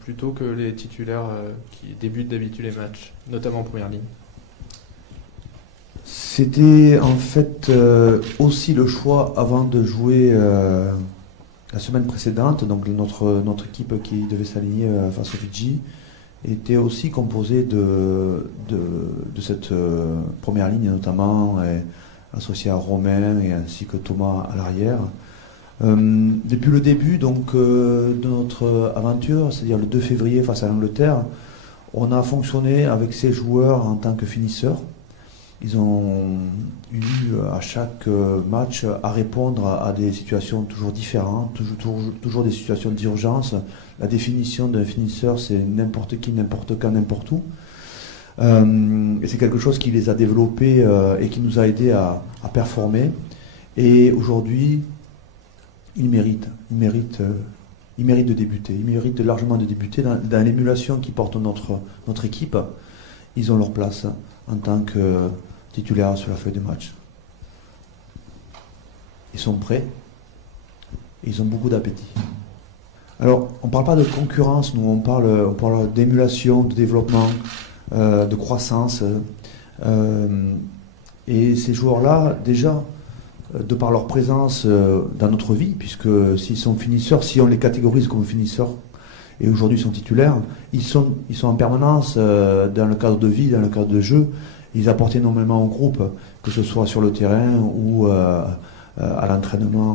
plutôt que les titulaires qui débutent d'habitude les matchs, notamment en première ligne? C'était en fait aussi le choix avant de jouer la semaine précédente. Donc notre équipe qui devait s'aligner face au Fidji était aussi composée de cette première ligne notamment, associée à Romain et ainsi que Thomas à l'arrière. Depuis le début donc, de notre aventure, c'est-à-dire le 2 février face à l'Angleterre, on a fonctionné avec ces joueurs en tant que finisseurs. Ils ont eu à chaque match à répondre à des situations toujours différentes, toujours des situations d'urgence. La définition d'un finisseur, c'est n'importe qui, n'importe quand, n'importe où. Et c'est quelque chose qui les a développés et qui nous a aidés à performer. Et aujourd'hui, ils méritent de débuter. Ils méritent largement de débuter dans l'émulation qui porte notre équipe. Ils ont leur place en tant que titulaires sur la feuille de match. Ils sont prêts et ils ont beaucoup d'appétit. Alors, on ne parle pas de concurrence, nous, on parle d'émulation, de développement, de croissance. Et ces joueurs-là, déjà, de par leur présence dans notre vie, puisque s'ils sont finisseurs, si on les catégorise comme finisseurs, et aujourd'hui ils sont titulaires, ils sont en permanence dans le cadre de vie, dans le cadre de jeu. Ils apportent énormément au groupe, que ce soit sur le terrain ou à l'entraînement,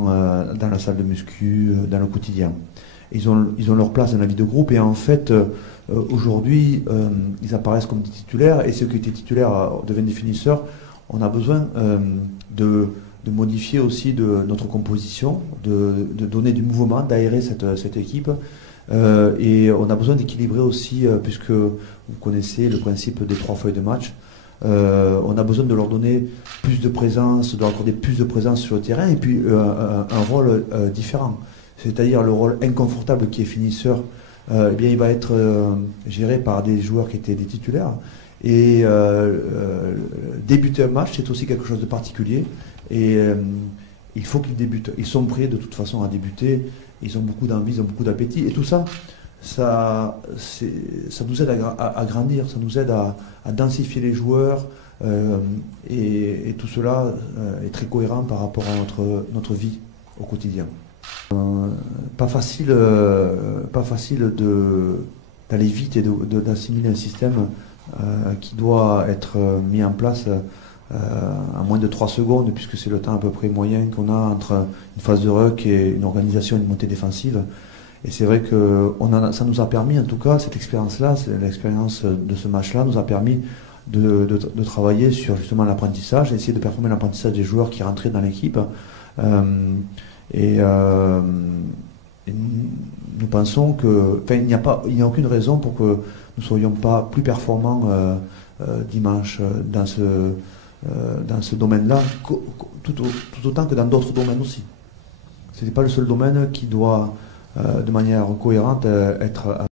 dans la salle de muscu, dans le quotidien. Ils ont leur place dans la vie de groupe et en fait, aujourd'hui, ils apparaissent comme des titulaires et ceux qui étaient titulaires deviennent des finisseurs. On a besoin de modifier aussi notre composition, de donner du mouvement, d'aérer cette équipe. Et on a besoin d'équilibrer aussi, puisque vous connaissez le principe des 3 feuilles de match. On a besoin de leur donner plus de présence, de leur accorder plus de présence sur le terrain et puis un rôle différent. C'est-à-dire le rôle inconfortable qui est finisseur, eh bien, il va être géré par des joueurs qui étaient des titulaires. Et débuter un match, c'est aussi quelque chose de particulier. Et il faut qu'ils débutent. Ils sont prêts de toute façon à débuter. Ils ont beaucoup d'envie, ils ont beaucoup d'appétit. Et tout ça, ça nous aide à grandir, ça nous aide à densifier les joueurs. Et tout cela est très cohérent par rapport à notre vie au quotidien. Pas facile d'aller vite et d'assimiler un système qui doit être mis en place à moins de 3 secondes, puisque c'est le temps à peu près moyen qu'on a entre une phase de ruck et une organisation, une montée défensive. Et c'est vrai que ça nous a permis, en tout cas, cette expérience-là, l'expérience de ce match-là, nous a permis de travailler sur justement l'apprentissage, essayer de performer l'apprentissage des joueurs qui rentraient dans l'équipe. Et nous pensons il n'y a aucune raison pour que nous ne soyons pas plus performants dimanche dans ce domaine-là, tout autant que dans d'autres domaines aussi. Ce n'est pas le seul domaine qui doit, de manière cohérente, être